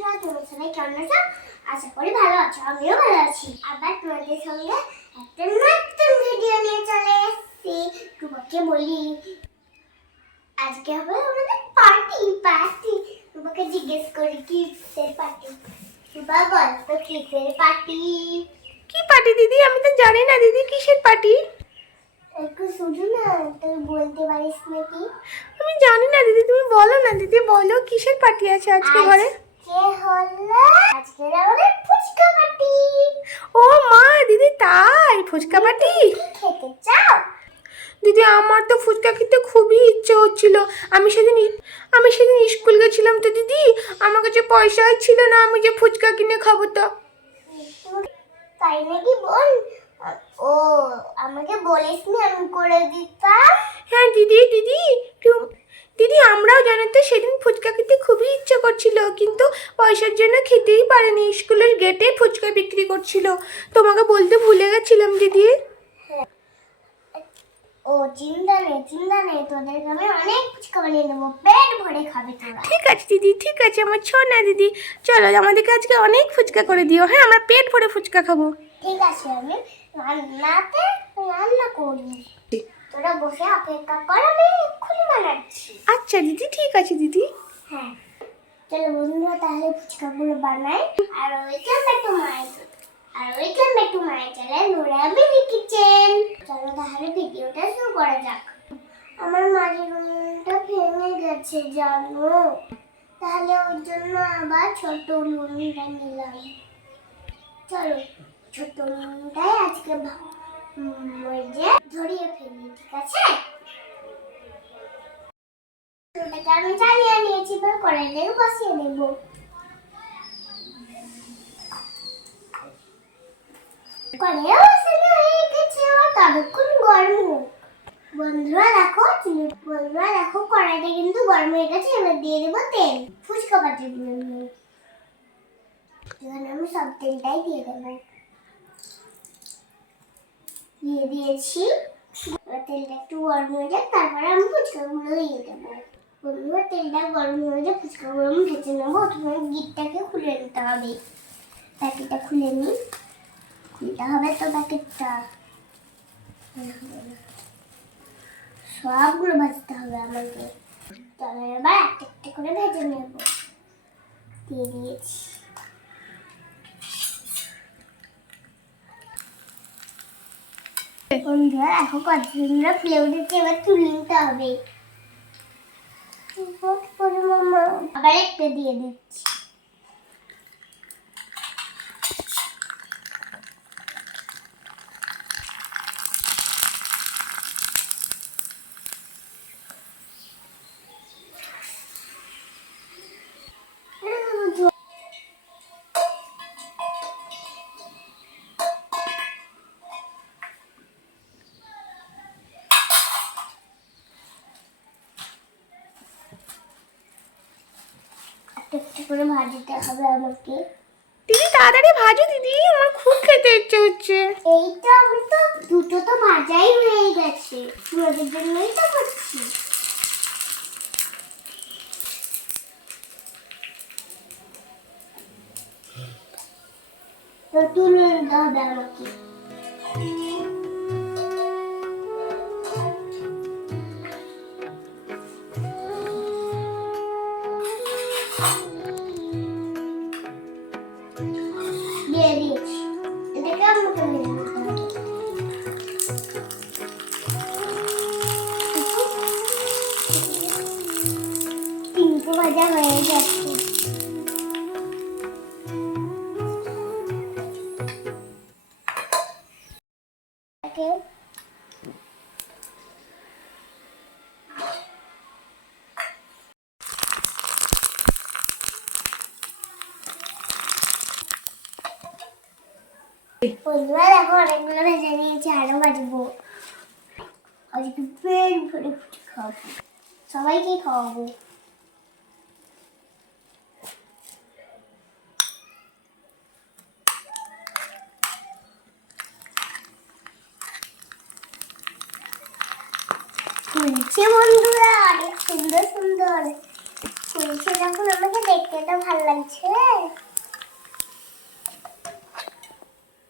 বন্ধুরা, তোমরা সবাই কেমন আছো? আশা করি ভালো আছো, আমিও ভালো আছি। আবার তোমাদের সঙ্গে একটা নতুন ভিডিও নিয়ে চলে এসেছি। তোমাকে বলি, আজকে হবে আমাদের পার্টি। তোমাকে জিজ্ঞেস করি কিসের পার্টি? সুবা বল তো কিসের পার্টি? কি পার্টি দিদি? আমি তো জানি না দিদি, কিসের পার্টি? একটু শুধু না, তুই বলতে পারিস নাকি? আমি জানি না দিদি, তুমি বলো না দিদি, বলো কিসের পার্টি আছে আজকে ঘরে? আজকে আমাদের ফুচকা পার্টি। ও মা দিদি, তাই ফুচকা পার্টি? খেতে চাও? দিদি আমার তো ফুচকা খেতে খুবই ইচ্ছে হচ্ছিল। আমি সেদিন স্কুল গেছিলাম তো দিদি, আমার কাছে পয়সাই ছিল না আমি যে ফুচকা কিনে খাবো। তো তাই নাকি বল? ও, আমাকে বলিসনি, আমি করে দিতাম। হ্যাঁ দিদি দিদি দিদি আমরাও জানো তো সেদিন ফুচকা খেতে খুবই ইচ্ছে করছিল, কিন্তু পয়সার জন্য খেতেই পারিনি। স্কুলের গেটে ফুচকা বিক্রি করছিল, তোমাকে বলতে ভুলে গেছিলাম দিদি। ও চিন্তা নেই, তোদেরকে আমি অনেক ফুচকা বানিয়ে দেবো, পেট ভরে খাবে তোরা। ঠিক আছে দিদি, ঠিক আছে আমার ছোনা দিদি, চলো আমাদেরকে আজকে অনেক ফুচকা করে দিও। হ্যাঁ, আমরা পেট ভরে ফুচকা খাবো। ঠিক আছে, আমি রান্না করি, তোরা বসে অপেক্ষা কর, আমি এক্ষুনি বানাচ্ছি। আচ্ছা দিদি, ঠিক আছে দিদি। হ্যাঁ, চলো বন্ধুরা, তাহলে ফুচকাগুলো বানাই। আর ওইখান একটু মায়ের চ্যানেল নোরাবিলি কিচেন। চলো তাহলে ভিডিওটা শুরু করা যাক। আমার মাঝে নুনটা ভেঙে গেছে জানো, তাহলে ওর জন্য আবার ছোট নুনটা নিলাম। চলো ছোট নুনটাই আজকে ওই যে ধরিয়ে ফেলি, ঠিক আছে? এটা আমি চালিয়ে নিয়েছি, এবার কড়াইটাকে বসিয়ে দেবো। কড়াইও বসানো হয়ে গেছে, ততক্ষণ গরম হোক। বন্ধুরা দেখো কড়াইটা কিন্তু গরম হয়ে গেছে। এবার দিয়ে দেবো তেল, ফুচকা বাটির জন্য। এখানে আমি সব তেলটাই দিয়ে দেবো। দিয়ে দিয়েছি। এবার তেলটা একটু গরম হয়ে যাক, তারপরে আমি ফুচকাগুলো দিয়ে দেবো। বন্ধুরা, তেলটা গরম হয়ে যাক, ফুচকাগুলো আমি ভেজে নেবো। প্রথমে গিটটাকে খুলে নিতে হবে। প্যাকেটটা খুলে নিই। খুলতে হবে তো প্যাকেটটা, সবগুলো ভাজতে হবে আমাকে। চলো এবার একটা একটা করে ভেজে নেব। দিয়ে দিয়েছি। বন্ধুরা দেখো কত সুন্দর ফুলে উঠেছে, এবার তুলে নিতে হবে। মামা আবার একটা দিয়ে দিচ্ছি। একটু করে ভাজতে হবে আমাকে। দিদি তাড়াতাড়ি ভাজো দিদি, আমার খুব খেতে ইচ্ছে হচ্ছে। এই তো আমি তো দুটো তো ভাজাই হয়ে গেছে, তোমাদের জন্যই তো করছি। তো তুলে নিতে হবে আমাকে। দিয়ে দিয়েছি, এটাকে আমাকে ভেজে নিতে হবে। তিনটে ভাজা হয়ে গেছে। বন্ধুরা দেখো, অনেকগুলো ভেজে নিয়েছি, আরো ভাজবো। আজকে পেট ভরে খাবো, সবাইকে খাওয়াবো। ফুলছে বন্ধুরা, অনেক সুন্দর সুন্দর ফুলছে। যখন আমাকে দেখতে তো ভালো লাগছে।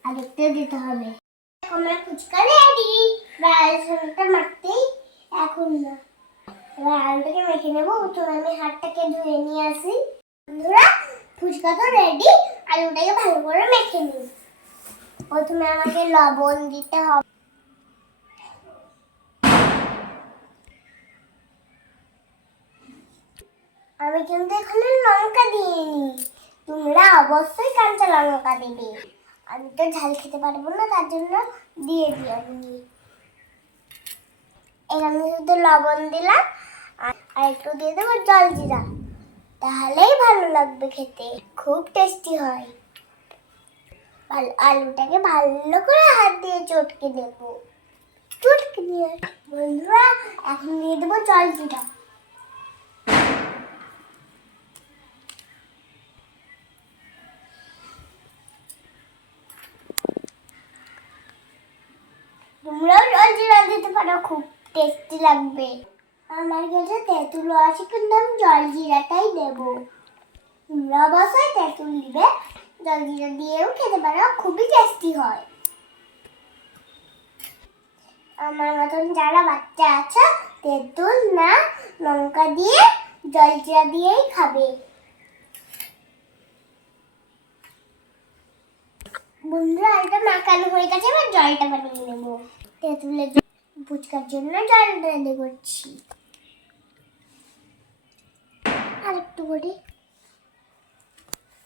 আরেকটা দিতে হবে। আমার ফুচকা রেডি। আলুটা মাখতেই এখন না, এবার আলুটাকে মেখে নেবো। তো আমি হাতটাকে ধুয়ে নিয়ে আসি। বন্ধুরা, ফুচকা তো রেডি, আলুটাকে ভালো করে মেখে নিই। প্রথমে আমাকে লবণ দিতে হবে। আমি কিন্তু এখানে লঙ্কা দিইনি, তোমরা অবশ্যই কাঁচা লঙ্কা দিবে। আমি তো ঝাল খেতে পারবো না, তার জন্য দিয়ে দিই আমি। এখানে শুধু লবণ দিলাম আর একটু দিয়ে দেবো জলজিরা, তাহলেই ভালো লাগবে খেতে, খুব টেস্টি হয়। আলুটাকে ভালো করে হাত দিয়ে চটকে দেবো, চটকে দিয়ে। বন্ধুরা, এখন দিয়ে দেবো জলজিরা। তোমরাও জলজিরা দিতে পারো, খুব টেস্টি লাগবে। আমার কাছে তেঁতুল আছে, কিন্তু আমি জলজিরাটাই দেবো। তোমরা অবশ্যই তেঁতুল দিবে, জলজিরা দিয়েও খেতে পারো, খুবই টেস্টি হয়। আমার মতন যারা বাচ্চা আছে, তেঁতুল না লঙ্কা দিয়ে জলজিরা দিয়েই খাবে। বন্ধুরা, এটা মাখানো হয়ে গেছে, এবার জলটা বানিয়ে নেবো। তেঁতুলের ফুচকার জন্য জল রেডি করছি। আর একটু করি।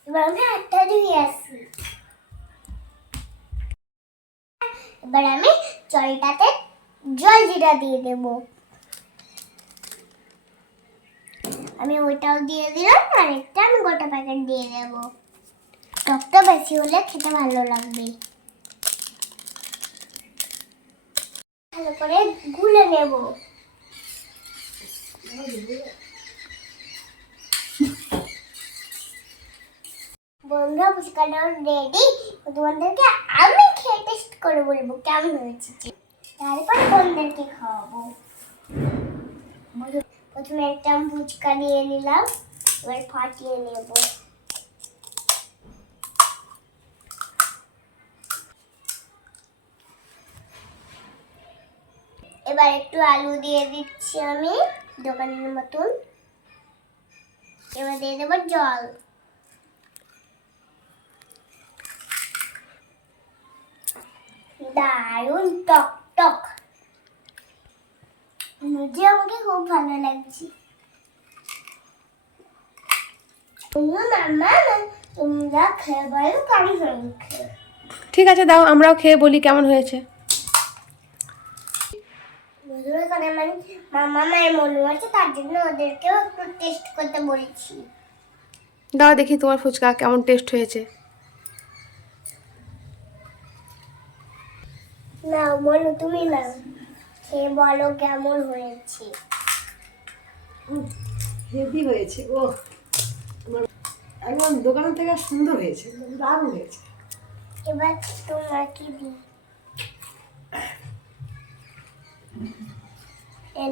এবার আমি হাতটা ধুয়ে আসি। এবার আমি জলটাতে জলজিরা দিয়ে দেব। আমি ওইটাও দিয়ে দিলাম, আর একটা আমি গোটা প্যাকেট দিয়ে দেব। টকটা বেশি হলে খেতে ভালো লাগবে। ভালো করে গুলে নেব। বন্ধুরা, ফুচকাটা রেডি। তোমাদেরকে আমি খেয়ে টেস্ট করে বলবো কেমন হয়েছে, তারপর বন্ধুদেরকে খাওয়াবো। প্রথমে একটা ফুচকা নিয়ে নিলাম, এবার ফাটিয়ে নেব। এবার একটু আলু দিয়ে দিচ্ছি আমি দোকানের মতন। এবার দিয়ে দেবো জল। দারুণ টক টক, নিজে আমাকে খুব ভালো লাগছে। মামা, তোমরা খেয়ে বলো কেমন হয়েছে। ঠিক আছে, দাও আমরাও খেয়ে বলি কেমন হয়েছে। মামা মায়ের মনে আছে, তার জন্য ওদেরকেও একটু টেস্ট করতে বলেছি। দাও দেখি তোমার ফুচকা কেমন টেস্ট হয়েছে। নাও বলো, তুমি নাও, খেয়ে বলো কেমন হয়েছে। হেভি হয়েছে। ও একদম দোকান থেকে সুন্দর হয়েছে, দারুণ হয়েছে। এবার তোমাকে দিই,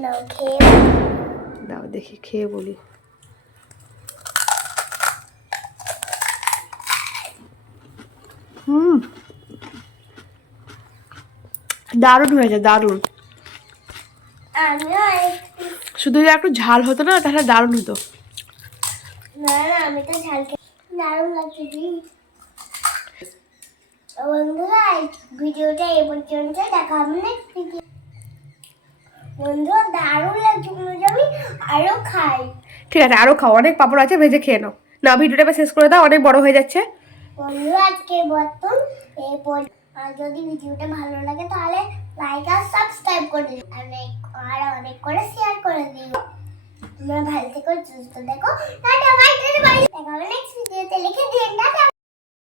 নাও খেয়ে দাও দেখি খেয়ে বলি। দারুণ হয়েছে, দারুণ। আমিও শুধু যদি একটু ঝাল হতো না, তাহলে দারুণ হতো। না না, আমি তো ঝাল দারুণ লাগছে। বন্ধুরা, ভিডিওটা এ পর্যন্ত, দেখা হবে নেক্সট ভিডিও। বন্ধুরা, দারুণ লাগছে, আমি আরো খাই। ঠিক আছে, আরো খাও, অনেক পাপড় আছে, ভেজে খেয়ে নাও। না, ভিডিওটা এবার শেষ করে দাও, অনেক বড় হয়ে যাচ্ছে। বন্ধুরা, আজকে বর্তমান এরপর, আর যদি ভিডিওটা ভালো লাগে তাহলে লাইক আর সাবস্ক্রাইব করে দিও, আর অনেক করে শেয়ার করে দিও। তোমরা ভালো থেকো, সুস্থ থেকো। Tata, bye. দেখা হবে নেক্সট ভিডিওতে। লিখে দিন টাটা।